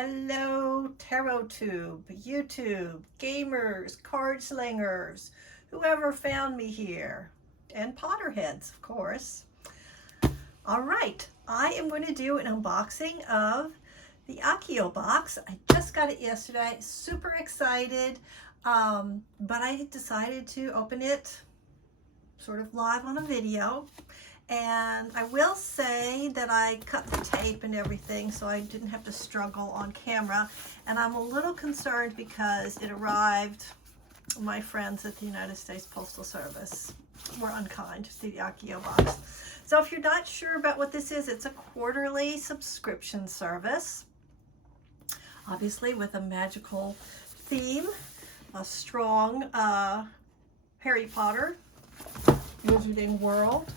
Hello, Tarot Tube, YouTube, gamers, card slingers, whoever found me here, and Potterheads, of course. All right, I am going to do an unboxing of the Accio box. I just got it yesterday, super excited, but I decided to open it sort of live on a video. And I will say that I cut the tape and everything so I didn't have to struggle on camera. And I'm a little concerned because it arrived, my friends at the United States Postal Service were unkind to the Accio box. So if you're not sure about what this is, it's a quarterly subscription service, obviously with a magical theme, a strong Harry Potter wizarding world.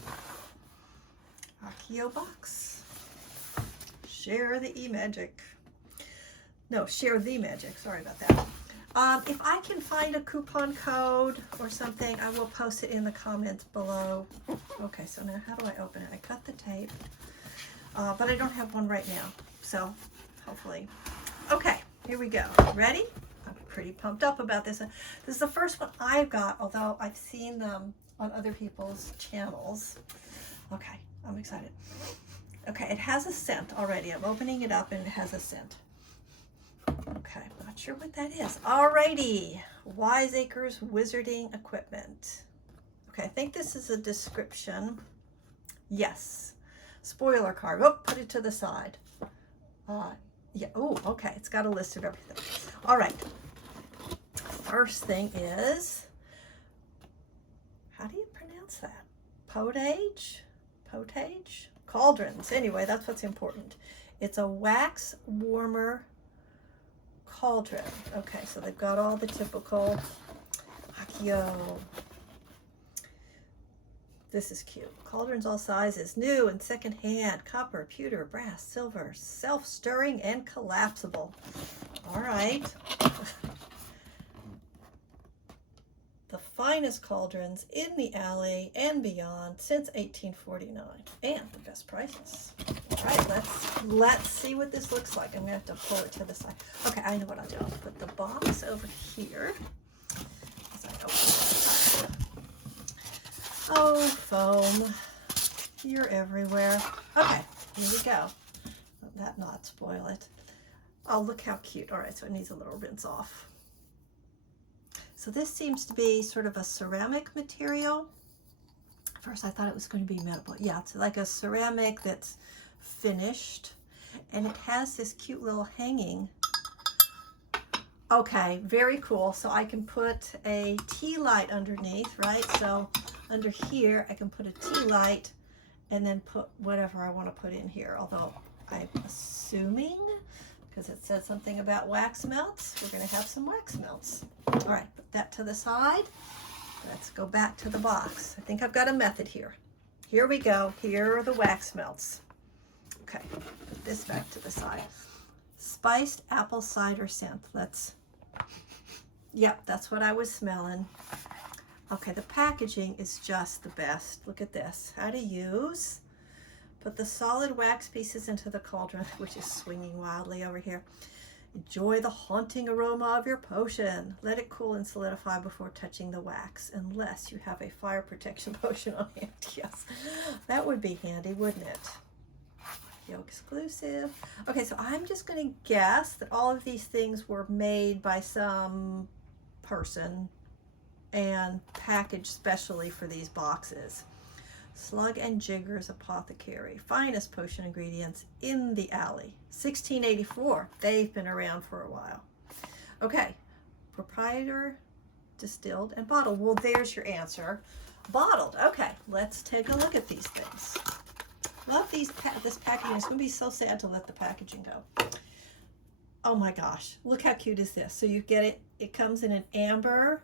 Accio box. Share the e-magic. No, share the magic. Sorry about that. If I can find a coupon code or something, I will post it in the comments below. Okay, so now how do I open it? I cut the tape, but I don't have one right now. So hopefully. Okay, here we go. Ready? I'm pretty pumped up about this. This is the first one I've got, although I've seen them on other people's channels. Okay. I'm excited. Okay, it has a scent already. I'm opening it up and it has a scent. Okay, not sure what that is. Alrighty, Wiseacres Wizarding Equipment. Okay, I think this is a description. Yes. Spoiler card. Oh, put it to the side. Yeah, oh, okay, it's got a list of everything. All right, first thing is, how do you pronounce that? Potage? Potage? Cauldrons. Anyway, that's what's important. It's a wax warmer cauldron. Okay, so they've got all the typical Accio. This is cute. Cauldrons all sizes, new and secondhand, copper, pewter, brass, silver, self-stirring, and collapsible. All right. The finest cauldrons in the alley and beyond since 1849, and the best prices. All right, let's see what this looks like. I'm gonna have to pull it to the side. Okay, I know what I'll do. I'll put the box over here as I open it. Oh, foam, you're everywhere. Okay, here we go. Let that not spoil it. Oh, look how cute. All right, so it needs a little rinse off. So this seems to be sort of a ceramic material. At first I thought it was going to be metal. Yeah, it's like a ceramic that's finished. And it has this cute little hanging. Okay, very cool. So I can put a tea light underneath, right? So under here I can put a tea light and then put whatever I want to put in here. Although I'm assuming, because it said something about wax melts, we're going to have some wax melts. All right, put that to the side. Let's go back to the box. I think I've got a method here. Here we go. Here are the wax melts. Okay, put this back to the side. Spiced apple cider scent. Yep, that's what I was smelling. Okay, the packaging is just the best. Look at this. How to use. Put the solid wax pieces into the cauldron, which is swinging wildly over here. Enjoy the haunting aroma of your potion. Let it cool and solidify before touching the wax, unless you have a fire protection potion on hand. Yes, that would be handy, wouldn't it? Yo, exclusive. Okay, so I'm just going to guess that all of these things were made by some person and packaged specially for these boxes. Slug and Jiggers Apothecary, finest potion ingredients in the alley. 1684. They've been around for a while. Okay, proprietor, distilled, and bottled. Well, there's your answer. Bottled. Okay, let's take a look at these things. Love this packaging. It's going to be so sad to let the packaging go. Oh my gosh, look how cute is this. So you get it. It comes in an amber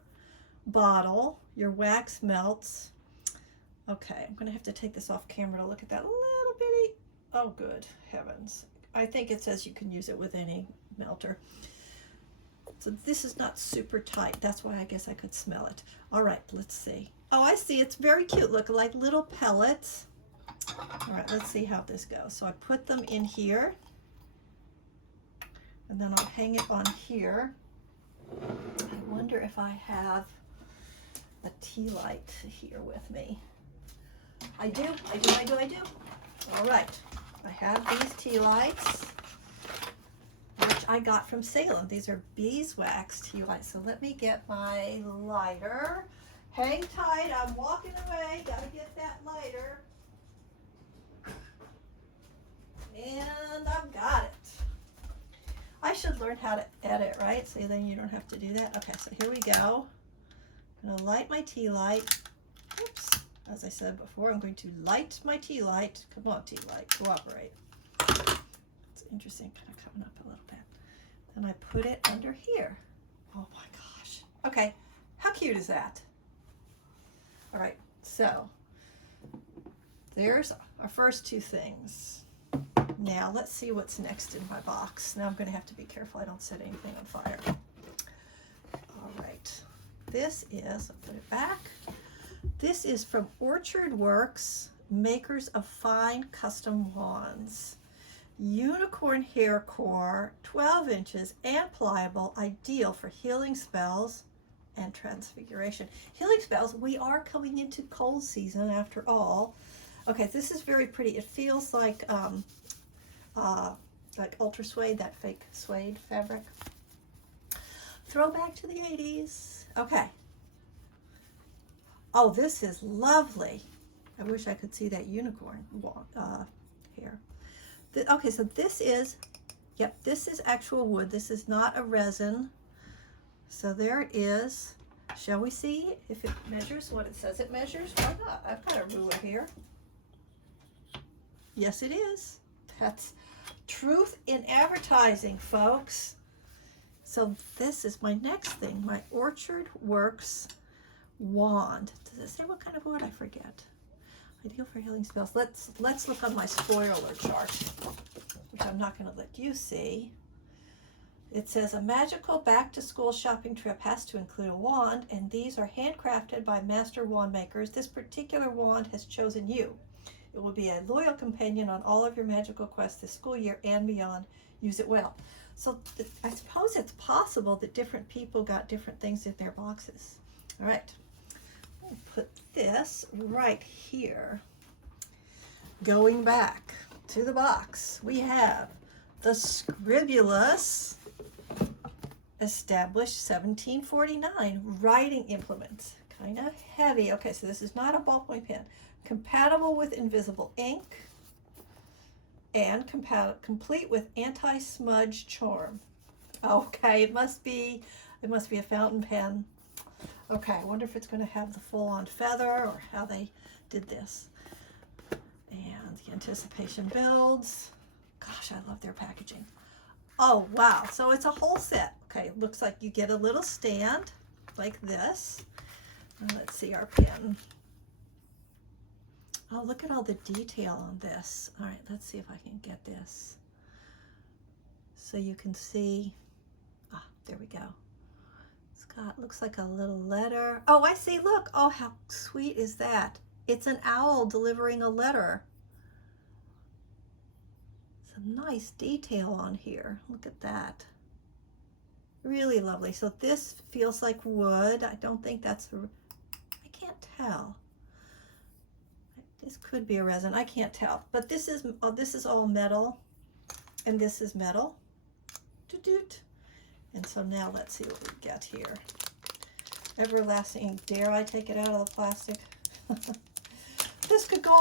bottle. Your wax melts. Okay, I'm going to have to take this off camera to look at that little bitty. Oh, good heavens. I think it says you can use it with any melter. So this is not super tight. That's why I guess I could smell it. All right, let's see. Oh, I see. It's very cute. Look, like little pellets. All right, let's see how this goes. So I put them in here. And then I'll hang it on here. I wonder if I have a tea light here with me. I do. All right. I have these tea lights, which I got from Salem. These are beeswax tea lights. So let me get my lighter. Hang tight. I'm walking away. Got to get that lighter. And I've got it. I should learn how to edit, right? So then you don't have to do that. Okay, so here we go. I'm going to light my tea light. Oops. As I said before, I'm going to light my tea light. Come on, tea light, cooperate. It's interesting, kind of coming up a little bit. Then I put it under here. Oh my gosh. Okay, how cute is that? All right, so there's our first two things. Now let's see what's next in my box. Now I'm going to have to be careful I don't set anything on fire. All right, this is, I'll put it back. This is from Orchard Works, makers of fine custom wands. Unicorn hair core, 12 inches and pliable, ideal for healing spells and transfiguration. Healing spells, we are coming into cold season after all. Okay, this is very pretty. It feels like ultra suede, that fake suede fabric. Throwback to the 80s. Okay. Oh, this is lovely. I wish I could see that unicorn hair. Okay, so this is, yep, this is actual wood. This is not a resin. So there it is. Shall we see if it measures what it says it measures? Why not? I've got a ruler here. Yes, it is. That's truth in advertising, folks. So this is my next thing, my Orchard Works wand. Does it say what kind of wood? I forget. Ideal for healing spells. Let's look on my spoiler chart, which I'm not going to let you see. It says a magical back-to-school shopping trip has to include a wand, and these are handcrafted by master wand makers. This particular wand has chosen you. It will be a loyal companion on all of your magical quests this school year and beyond. Use it well. So I suppose it's possible that different people got different things in their boxes. All right. We'll put this right here. Going back to the box, we have the Scribulus, established 1749, writing implements. Kind of heavy. Okay, so this is not a ballpoint pen. Compatible with invisible ink and complete with anti-smudge charm. Okay, it must be a fountain pen. Okay, I wonder if it's going to have the full-on feather or how they did this. And the anticipation builds. Gosh, I love their packaging. Oh, wow. So it's a whole set. Okay, looks like you get a little stand like this. And let's see our pen. Oh, look at all the detail on this. All right, let's see if I can get this. So you can see, there we go. It's got, looks like a little letter. Oh, I see, look. Oh, how sweet is that? It's an owl delivering a letter. It's a nice detail on here. Look at that. Really lovely. So this feels like wood. I don't think that's, I can't tell. This could be a resin. I can't tell. But this is all metal, and this is metal. Doot. And so now let's see what we get here. Everlasting. Dare I take it out of the plastic? This could go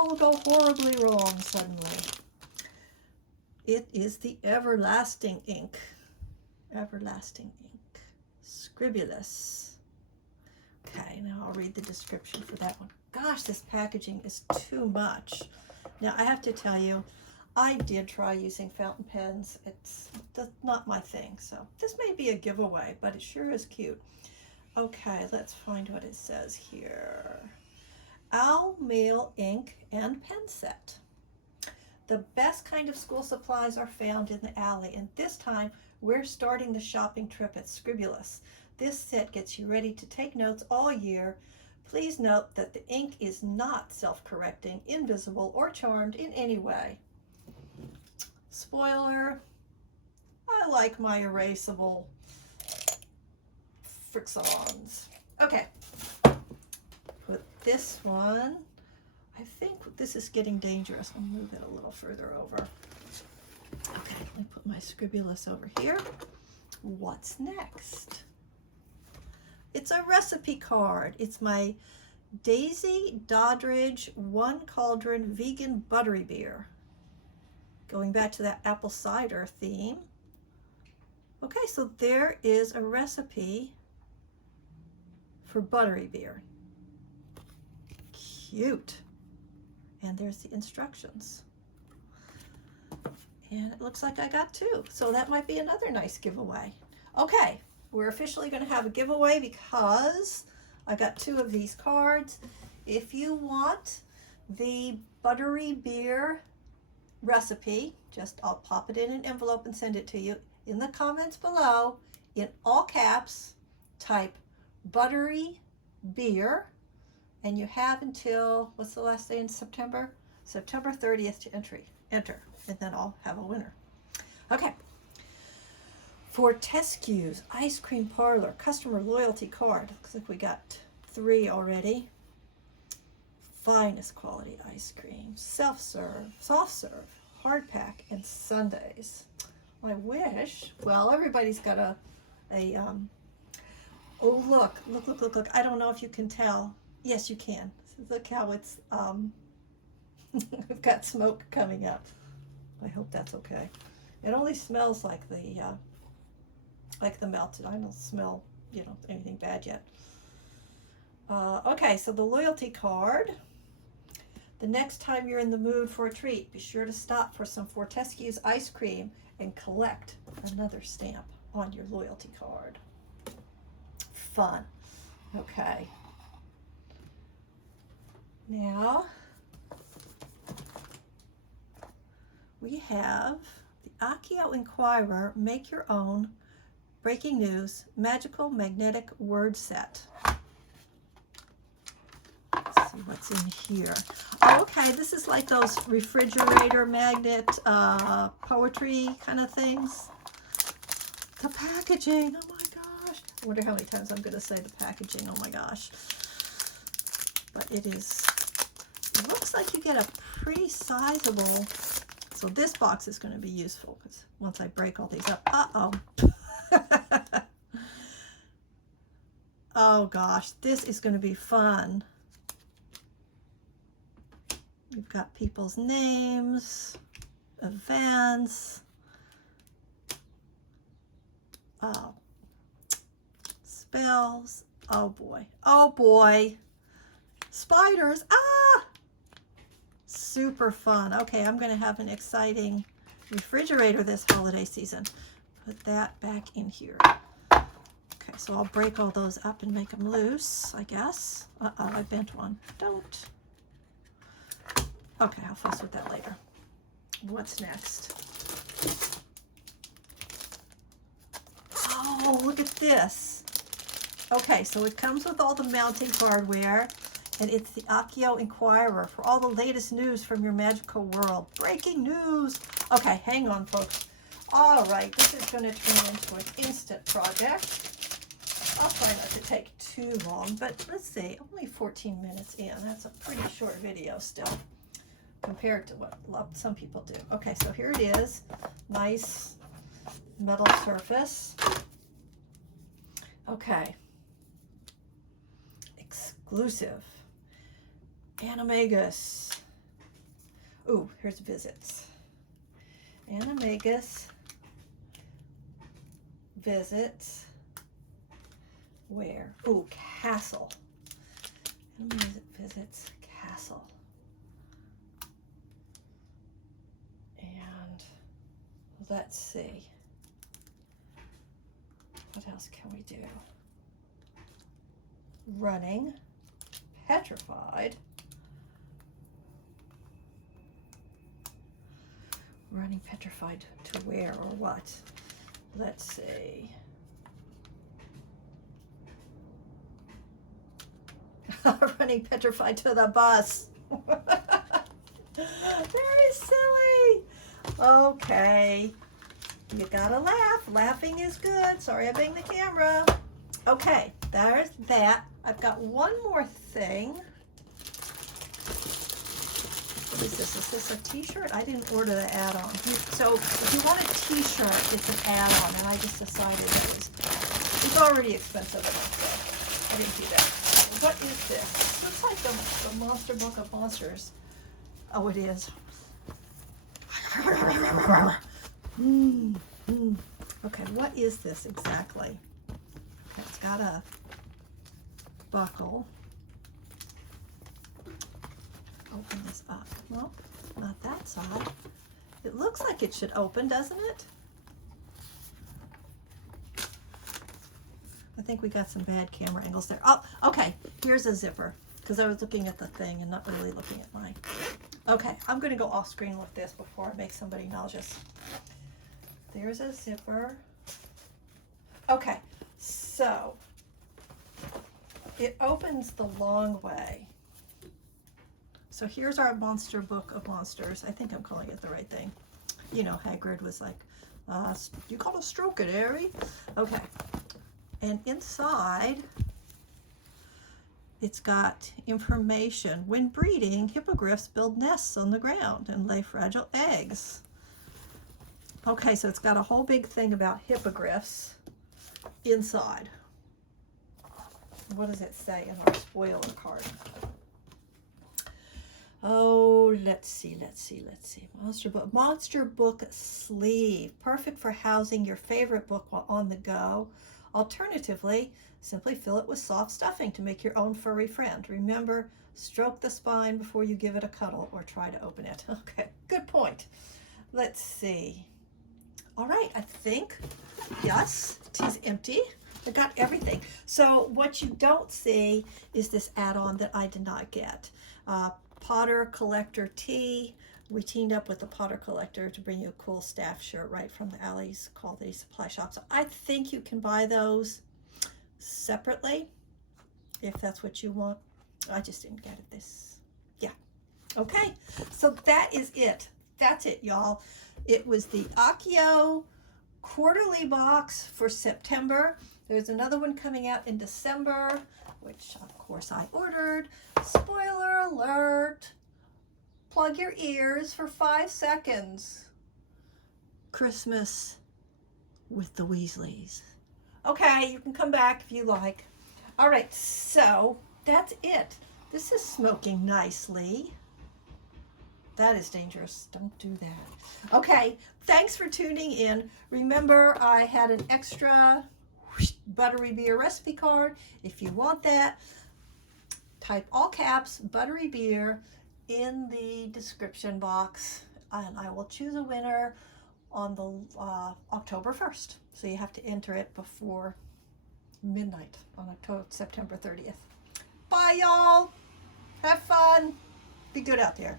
horribly wrong suddenly. It is the Everlasting ink. Everlasting ink. Scribulus. Okay, now I'll read the description for that one. Gosh, this packaging is too much. Now, I have to tell you, I did try using fountain pens. That's not my thing, so this may be a giveaway, but it sure is cute. Okay, let's find what it says here. Owl Mail ink and pen set. The best kind of school supplies are found in the alley, and this time we're starting the shopping trip at Scribulus. This set gets you ready to take notes all year. Please note that the ink is not self-correcting, invisible, or charmed in any way. Spoiler, I like my erasable Frixons. Okay, put this one. I think this is getting dangerous. I'll move it a little further over. Okay, let me put my scribulus over here. What's next? It's a recipe card. It's my Daisy Doddridge One Cauldron Vegan Buttery Beer. Going back to that apple cider theme. Okay, so there is a recipe for buttery beer. Cute. And there's the instructions. And it looks like I got two. So that might be another nice giveaway. Okay, we're officially going to have a giveaway because I got two of these cards. If you want the buttery beer recipe, just I'll pop it in an envelope and send it to you. In the comments below, in all caps, type buttery beer, and you have until, what's the last day in September? September 30th to enter, and then I'll have a winner. Okay. Fortescue's Ice Cream Parlor Customer Loyalty Card. Looks like we got 3 already. Finest quality ice cream, self-serve, soft serve, hard pack, and sundaes. I wish. Well, everybody's got a oh, look. I don't know if you can tell. Yes, you can. Look how it's, we've got smoke coming up. I hope that's okay. It only smells like the melted. I don't smell, anything bad yet. Okay, so the loyalty card. The next time you're in the mood for a treat, be sure to stop for some Fortescue's ice cream and collect another stamp on your loyalty card. Fun. Okay. Now, we have the Accio Inquirer Make Your Own Breaking News Magical Magnetic Word Set. Let's see what's in here. Oh, okay, this is like those refrigerator magnet poetry kind of things. The packaging, oh my gosh. I wonder how many times I'm going to say the packaging, oh my gosh. But it looks like you get a pretty sizable, so this box is going to be useful because once I break all these up, uh-oh. Oh gosh, this is going to be fun. We've got people's names, events, spells, oh boy, spiders, super fun. Okay, I'm going to have an exciting refrigerator this holiday season. Put that back in here. Okay, so I'll break all those up and make them loose, I guess. Uh-oh, I bent one. Don't. Okay, I'll fuss with that later. What's next? Oh, look at this. Okay, so it comes with all the mounting hardware, and it's the Accio Inquirer for all the latest news from your magical world. Breaking news. Okay, hang on, folks. All right, this is going to turn into an instant project. I'll try not to take too long, but let's see, only 14 minutes in. That's a pretty short video still, compared to what some people do. Okay, so here it is. Nice metal surface. Okay. Exclusive. Animagus. Ooh, here's visits. Animagus visits. Where? Ooh, castle. Animagus visits castle. And let's see. What else can we do? Running, petrified. Running petrified to where or what? Let's see. Running petrified to the bus. Very silly. Okay. You gotta laugh. Laughing is good. Sorry I banged the camera. Okay, there's that. I've got one more thing. What is this? Is this a t-shirt? I didn't order the add-on. So if you want a t-shirt, it's an add-on, and I just decided that it's already expensive enough, so I didn't do that. What is this? Looks like the Monster Book of Monsters. Oh, it is. Okay, what is this exactly? It's got a buckle. Open this up. Well, not that side. It looks like it should open, doesn't it? I think we got some bad camera angles there. Oh, okay. Here's a zipper, because I was looking at the thing and not really looking at mine. Okay, I'm going to go off screen with this before I make somebody nauseous. There's a zipper. Okay, so it opens the long way. So here's our Monster Book of Monsters. I think I'm calling it the right thing. You know, Hagrid was like, you call a stroke it, Harry? Okay. And inside, it's got information. When breeding, hippogriffs build nests on the ground and lay fragile eggs. Okay, so it's got a whole big thing about hippogriffs inside. What does it say in our spoiler card? Oh, let's see. Monster Book sleeve. Perfect for housing your favorite book while on the go. Alternatively, simply fill it with soft stuffing to make your own furry friend. Remember, stroke the spine before you give it a cuddle or try to open it. Okay, good point. Let's see. All right, I think, yes, it is empty. I got everything. So what you don't see is this add-on that I did not get. Potter Collector Tee. We teamed up with the Potter Collector to bring you a cool staff shirt right from the Alley's Quality Supply Shop. So I think you can buy those separately if that's what you want. I just didn't get it this. Yeah. Okay. So that is it. That's it, y'all. It was the Accio quarterly box for September. There's another one coming out in December, which of course I ordered. Spoiler alert. Plug your ears for 5 seconds. Christmas with the Weasleys. Okay, you can come back if you like. All right, so that's it. This is smoking nicely. That is dangerous. Don't do that. Okay, thanks for tuning in. Remember, I had an extra buttery beer recipe card. If you want that, type all caps buttery beer in the description box, and I will choose a winner on the October 1st. So you have to enter it before midnight on September 30th. Bye, y'all. Have fun. Be good out there.